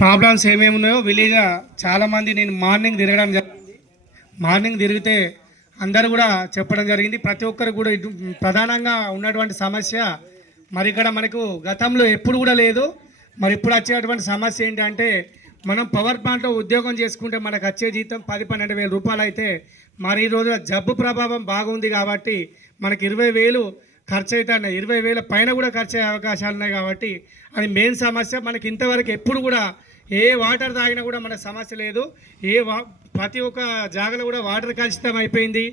Problems ఏమేమి ఉన్నాయో విలీగా చాలామంది నేను మార్నింగ్ తిరగడం జరిగింది. మార్నింగ్ తిరిగితే అందరు కూడా చెప్పడం జరిగింది. ప్రతి ఒక్కరు కూడా ప్రధానంగా ఉన్నటువంటి సమస్య మరి ఇక్కడ మనకు గతంలో ఎప్పుడు కూడా లేదు. మరి ఇప్పుడు వచ్చేటువంటి సమస్య ఏంటంటే మనం పవర్ ప్లాంట్లో ఉద్యోగం చేసుకుంటే మనకు వచ్చే జీతం పది పన్నెండు వేల రూపాయలు అయితే మరి ఈ రోజున జబ్బు ప్రభావం బాగుంది కాబట్టి మనకి ఇరవై వేలు ఖర్చు అవుతున్నాయి ఇరవై వేల పైన కూడా ఖర్చు అయ్యే అవకాశాలు ఉన్నాయి కాబట్టి అది మెయిన్ సమస్య. మనకి ఇంతవరకు ఎప్పుడు కూడా ఏ వాటర్ తాగినా కూడా మనకు సమస్య లేదు. ఏ వా ప్రతి ఒక్క జాగలో కూడా వాటర్ కలుషితం అయిపోయింది.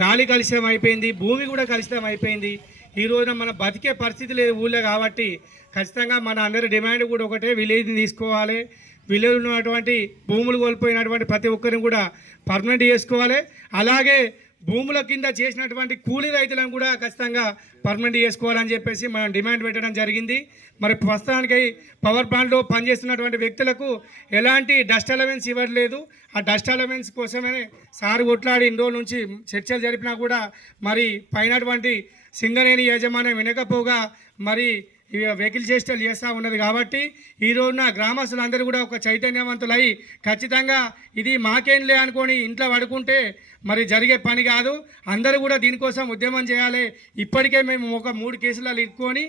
గాలి కలుషితం అయిపోయింది. భూమి కూడా కలుషితం అయిపోయింది. ఈ రోజున మన బతికే పరిస్థితి లేదు ఊళ్ళో కాబట్టి ఖచ్చితంగా మన అందరి డిమాండ్ కూడా ఒకటే. విలేజ్ని తీసుకోవాలి. విలేజ్ ఉన్నటువంటి భూములు కోల్పోయినటువంటి ప్రతి ఒక్కరిని కూడా పర్మనెంట్ చేసుకోవాలి. అలాగే భూముల కింద చేసినటువంటి కూలీ రైతులను కూడా ఖచ్చితంగా పర్మనెంట్ చేసుకోవాలని చెప్పేసి మనం డిమాండ్ పెట్టడం జరిగింది. మరి ప్రస్తుతానికి పవర్ ప్లాంట్లో పనిచేస్తున్నటువంటి వ్యక్తులకు ఎలాంటి డస్ట్ అలవెన్స్ ఇవ్వట్లేదు. ఆ డస్ట్ అలవెన్స్ కోసమే సార్ కొట్లాడి ఇన్ని రోజుల నుంచి చర్చలు జరిపినా కూడా మరి పైనటువంటి సింగరేణి యాజమాన్యం వినకపోగా మరి వెహికల్ చేష్టలు చేస్తూ ఉన్నది కాబట్టి ఈ రోజున గ్రామస్తులందరూ కూడా ఒక చైతన్యవంతులై ఖచ్చితంగా ఇది మాకేంలే అనుకొని ఇంట్లో పడుకుంటే మరి జరిగే పని కాదు. అందరూ కూడా దీనికోసం ఉద్యమం చేయాలి. ఇప్పటికే మేము ఒక మూడు కేసులలో ఇరుక్కొని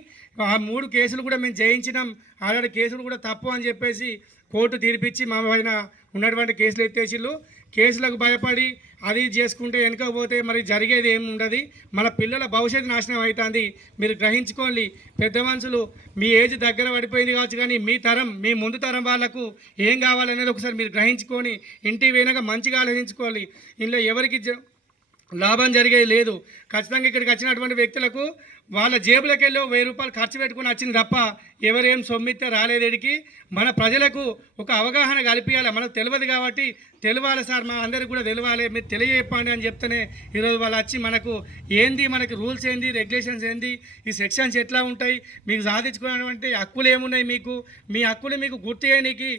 ఆ మూడు కేసులు కూడా మేము జయించినాం. ఆల్రెడీ కేసులు కూడా తప్పు అని చెప్పేసి కోర్టు తీర్పిచ్చి మా పైన ఉన్నటువంటి కేసులు ఎత్తేసిళ్ళు. కేసులకు భయపడి అది చేసుకుంటే వెనుకపోతే మరి జరిగేది ఏమి ఉండదు. మన పిల్లల భవిష్యత్తు నాశనం అవుతుంది మీరు గ్రహించుకోండి పెద్ద మనుషులు మీ ఏజ్ దగ్గర పడిపోయింది కావచ్చు కానీ మీ తరం మీ ముందు తరం వాళ్ళకు ఏం కావాలనేది ఒకసారి మీరు గ్రహించుకొని ఇంటికి పోయినాక మంచిగా ఆలోచించుకోవాలి. ఇందులో ఎవరికి జ- లాభం జరిగేది లేదు. ఖచ్చితంగా ఇక్కడికి వచ్చినటువంటి వ్యక్తులకు వాళ్ళ జేబులకు వెళ్ళి వెయ్యి రూపాయలు ఖర్చు పెట్టుకుని వచ్చింది తప్ప ఎవరేం సొమ్మితే రాలేదేడికి మన ప్రజలకు ఒక అవగాహన కల్పించాలి మనకు తెలియదు కాబట్టి తెలియాలి సార్. మా అందరికి కూడా తెలియాలి. మీరు తెలియజెప్పండి అని చెప్తేనే ఈరోజు వాళ్ళు వచ్చి మనకు ఏంది మనకి రూల్స్ ఏంది రెగ్యులేషన్స్ ఏంది ఈ సెక్షన్స్ ఎట్లా ఉంటాయి మీకు సాధించుకున్నటువంటి హక్కులు ఏమున్నాయి మీకు? మీ హక్కులు మీకు గుర్తు చేయడానికి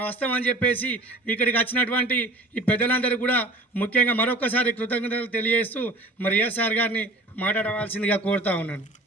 వస్తామని చెప్పేసి ఇక్కడికి వచ్చినటువంటి ఈ పెద్దలందరూ కూడా ముఖ్యంగా మరొకసారి కృతజ్ఞతలు తెలియజేస్తూ మరి ఎస్ఆర్ గారిని మాట్లాడవలసిందిగా కోరుతా ఉన్నాను.